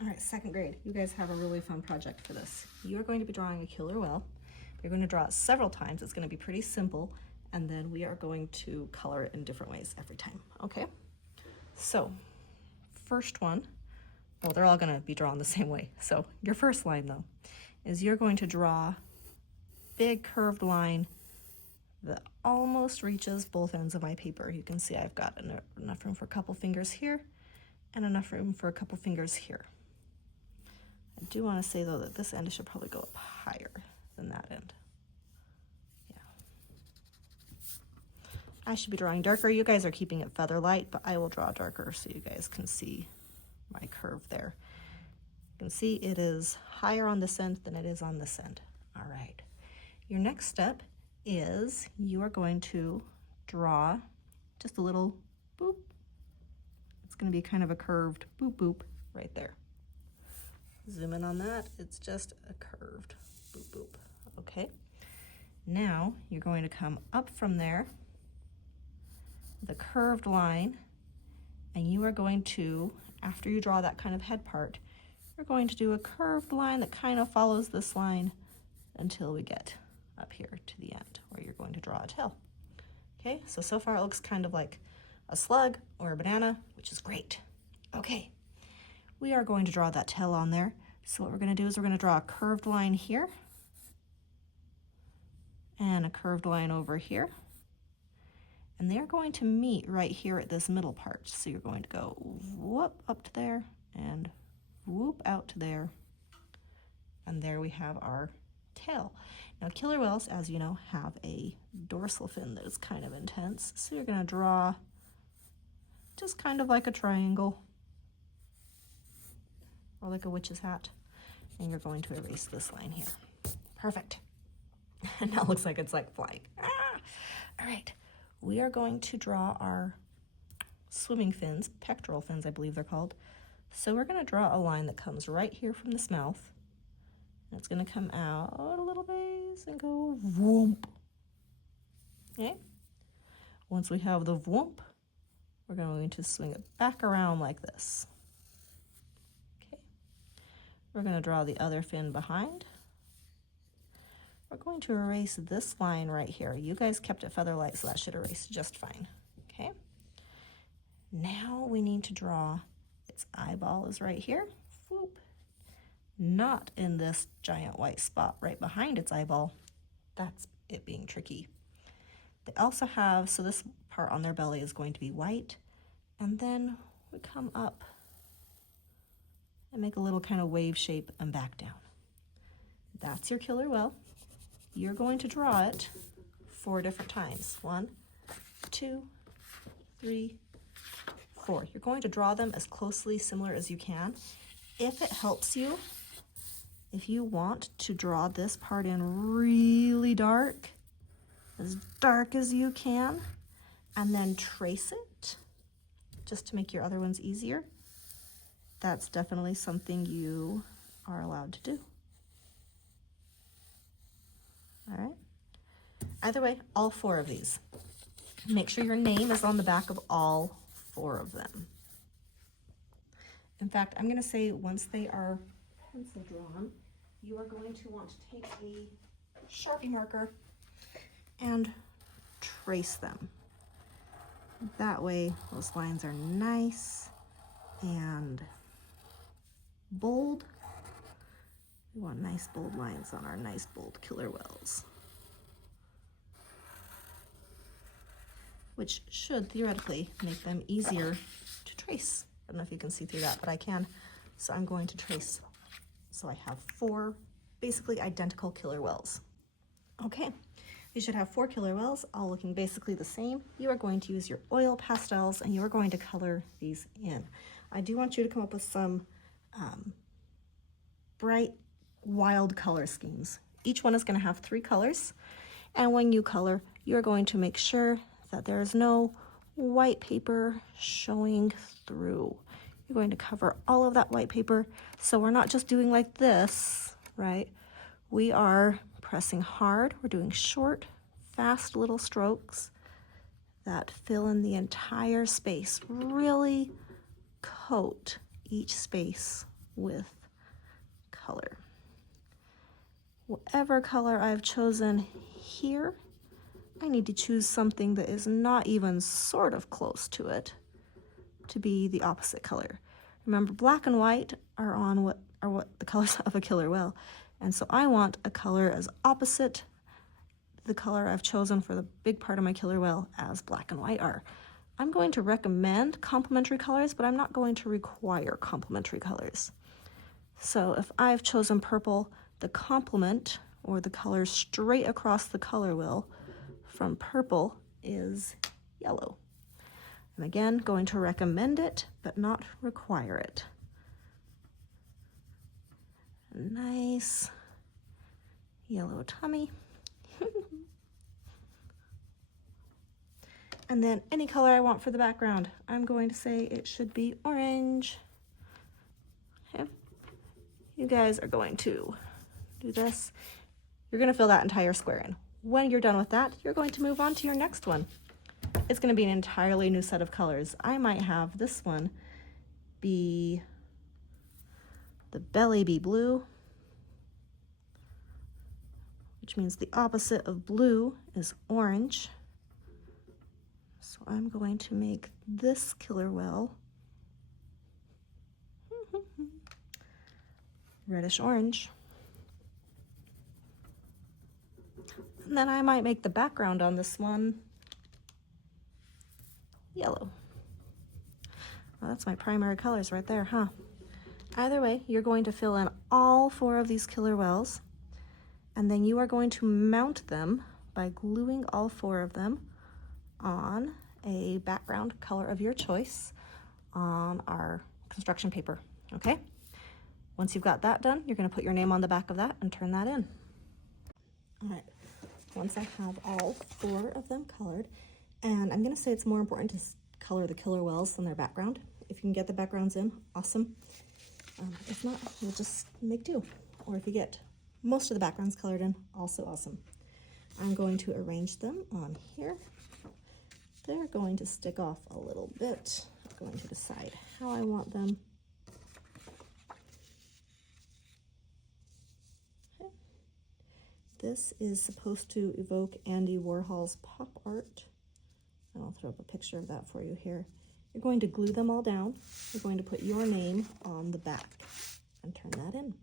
All right, second grade, you guys have a really fun project for this. You're going to be drawing a killer whale. You're going to draw it several times. It's going to be pretty simple, and then we are going to color it in different ways every time, okay? So, first one, well, they're all going to be drawn the same way. So, your first line, though, is you're going to draw big curved line that almost reaches both ends of my paper. You can see I've got enough room for a couple fingers here and enough room for a couple fingers here. I do want to say, though, that this end should probably go up higher than that end. Yeah. I should be drawing darker. You guys are keeping it feather light, but I will draw darker so you guys can see my curve there. You can see it is higher on this end than it is on this end. All right. Your next step is you are going to draw just a little boop. It's going to be kind of a curved boop boop right there. Zoom in on that. It's just a curved boop boop. Okay. Now you're going to come up from there, the curved line, and you are going to, after you draw that kind of head part, you're going to do a curved line that kind of follows this line until we get up here to the end where you're going to draw a tail. Okay, so far it looks kind of like a slug or a banana, which is great. Okay, we are going to draw that tail on there. So what we're going to do is we're going to draw a curved line here and a curved line over here. And they're going to meet right here at this middle part. So you're going to go whoop up to there and whoop out to there. And there we have our tail. Now killer whales, as you know, have a dorsal fin that is kind of intense. So you're going to draw just kind of like a triangle or like a witch's hat. And you're going to erase this line here. Perfect. And that looks like it's like flying. Ah! All right. We are going to draw our swimming fins, pectoral fins, I believe they're called. So we're going to draw a line that comes right here from this mouth. And it's going to come out a little ways and go whoomp. Okay? Once we have the whoomp, we're going to swing it back around like this. Okay? We're going to draw the other fin behind. We're going to erase this line right here. You guys kept it feather light, so that should erase just fine. Okay? Now we need to draw its eyeball is right here. Whoop. Not in this giant white spot right behind its eyeball. That's it being tricky. They also have, so this part on their belly is going to be white, and then we come up and make a little kind of wave shape and back down. That's your killer whale. You're going to draw it 4 different times. 1, 2, 3, 4. You're going to draw them as closely similar as you can. If it helps you, if you want to draw this part in really dark as you can, and then trace it just to make your other ones easier, that's definitely something you are allowed to do. All right. Either way, all 4 of these. Make sure your name is on the back of all 4 of them. In fact, I'm going to say once they're drawn, you are going to want to take a Sharpie marker and trace them. That way, those lines are nice and bold. We want nice bold lines on our nice bold killer whales, which should theoretically make them easier to trace. I don't know if you can see through that, but I can. So I'm going to trace. So I have 4 basically identical killer whales. Okay, you should have 4 killer whales, all looking basically the same. You are going to use your oil pastels and you are going to color these in. I do want you to come up with some bright, wild color schemes. Each one is going to have 3 colors, and when you color, you're going to make sure that there is no white paper showing through. You're going to cover all of that white paper, so we're not just doing like this, right? We are pressing hard. We're doing short, fast little strokes that fill in the entire space. Really coat each space with color. Whatever color I've chosen here, I need to choose something that is not even sort of close to it to be the opposite color. Remember, black and white are what the colors of a killer whale, and so I want a color as opposite the color I've chosen for the big part of my killer whale as black and white are. I'm going to recommend complementary colors, but I'm not going to require complementary colors. So if I've chosen purple, the complement, or the color straight across the color wheel from purple is yellow. And again, going to recommend it, but not require it. Nice yellow tummy. And then any color I want for the background, I'm going to say it should be orange. Okay. You guys are going to do this. You're going to fill that entire square in. When you're done with that, you're going to move on to your next one. It's going to be an entirely new set of colors. I might have this one be the belly be blue, which means the opposite of blue is orange. So I'm going to make this killer whale reddish orange. And then I might make the background on this one yellow. Well, that's my primary colors right there, huh? Either way, you're going to fill in all 4 of these killer whales, and then you are going to mount them by gluing all 4 of them on a background color of your choice on our construction paper, okay? Once you've got that done, you're going to put your name on the back of that and turn that in. All right, once I have all 4 of them colored, and I'm going to say it's more important to color the killer whales than their background. If you can get the backgrounds in, awesome. If not, you'll just make do. Or if you get most of the backgrounds colored in, also awesome. I'm going to arrange them on here. They're going to stick off a little bit. I'm going to decide how I want them. Okay. This is supposed to evoke Andy Warhol's pop art. I'll throw up a picture of that for you here. You're going to glue them all down. You're going to put your name on the back and turn that in.